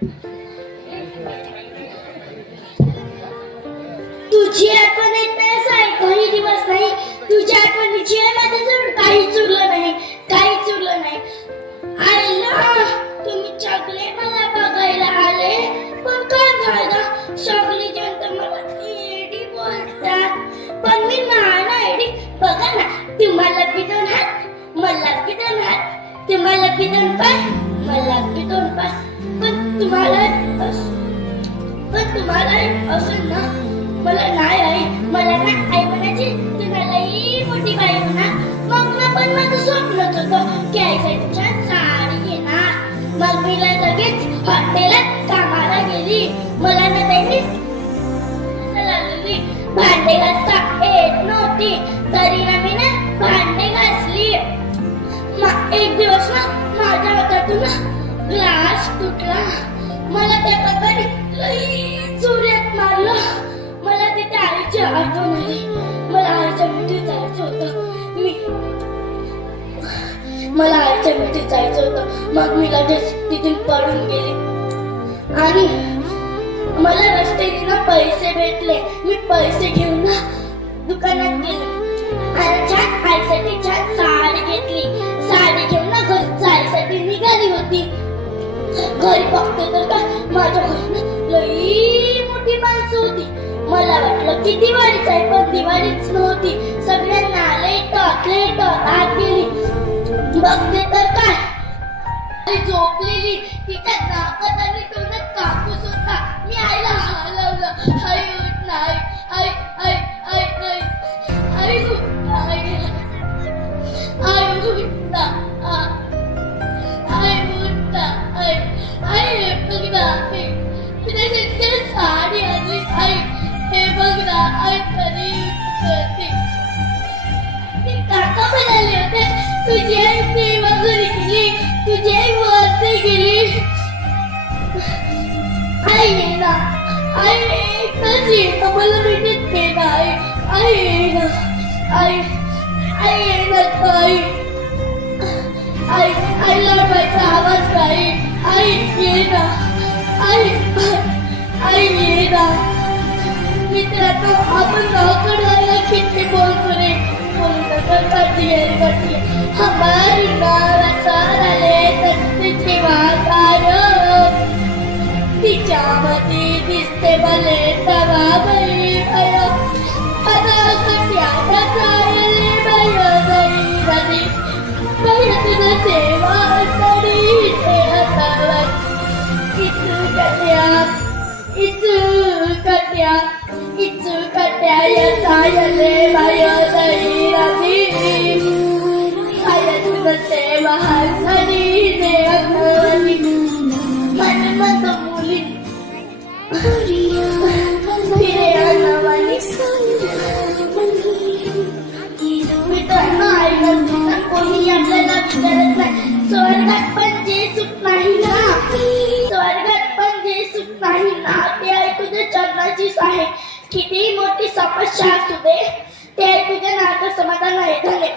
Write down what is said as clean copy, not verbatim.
तुझी आठवण येत नाही असं काही दिवस नाही. तुझ्या आठवणीची माझ्याजवळ काहीच उरलं नाही, काहीच उरलं नाही. आईला तुम्ही चॉकलेट मला बघायला आले, पण काय झालं? चॉकलेट तर मला एडी बोलतात, पण मी नाही एडी. बघा ना, तुम्हाला बी दोन हात, मला बी दोन हात, तुम्हाला बी दोन पाय, मला बी दोन पाय. पण तुम्हाला असं ना, मला नाही आई, मला ना आई म्हणायची तुम्हालाही मोठी बाई होणार. मग ना पण माझं स्वप्नच होतं की आईसाठी छान साडी घेणार. मग मी लगेच हॉटेलात कामाला गेली. मला ना त्यांनी लागली, भांडे घासता येत नव्हती, तरी ना मी ना भांडे घासली. एक दिवस ना माझ्या हातातून ना ग्लास तुटला. मला त्या काकाने लई जोरात मारलं. मला तिथे आईची आठवण आली. मला आईच्या मिठीत जायचं होतं. मला आईच्या मिठीत जायचं होतं. मग मी लगेच तिथून पळून गेले आणि मला रस्त्याने ना पैसे भेटले. मी पैसे घेऊन ना दुकानात गेले आणि छान आईसाठी छान साडी घेतली. साडी घेऊन ना घरी जायसाठी निघाली होती. घरी बघते तर काय, माझ्या घरी लई मोठी माणसं होती. मला वाटलं की दिवाळीच आहे, पण दिवाळीच नव्हती. सगळ्यांना लेट आत गेली. बघते तर काय, झोपलेली. तिच्या नाकात आणि तोंडात कापूस होता. मी आईला हलवलं, आई उठ नाही, आई आई आई आई आई उठ नाही, आई उठ ना, आई उठ ना, आई आई हे बघ ना, मी त्याची साडी आणली. आई हे बघ ना, आई कधी उठते. ते काका म्हणाले होते तुझी आई देवा घरी गेली, तुझी आई वरती गेली. आई ये ना, आई एकच ये, मला भेटत नाही ना. आई ये ना, आई आई ये ना, आई आई आई लढवायचा आवाज नाही. आई ये ना, आई आई ये ना. मित्रांनो, आपण नौकराला किती बोलतो रे, बोलतो करते हमारी नारा साराले तिची वाकार. तिच्यामध्ये दिसते भले तवा बाई भय, आता कट्याला जायले भय नाही नदी. भय तुझं सेवा तरी ते हातावर. इचू कट्या या सायले भय नाही नदी. भय तुझं सेवा तरी ते हातावरी. मन मुली मित्रांनो, आई नसताना कोणी आपल्याला विचारत नाही. स्वर्गात पण जे सुख नाही ना, स्वर्गात पण जे सुख नाही ना, ते आई तुझ्या चरणाचीच आहे. कितीही मोठी समस्या असू दे, ते आई तुझ्या नात्यात समाधान नाही झाले.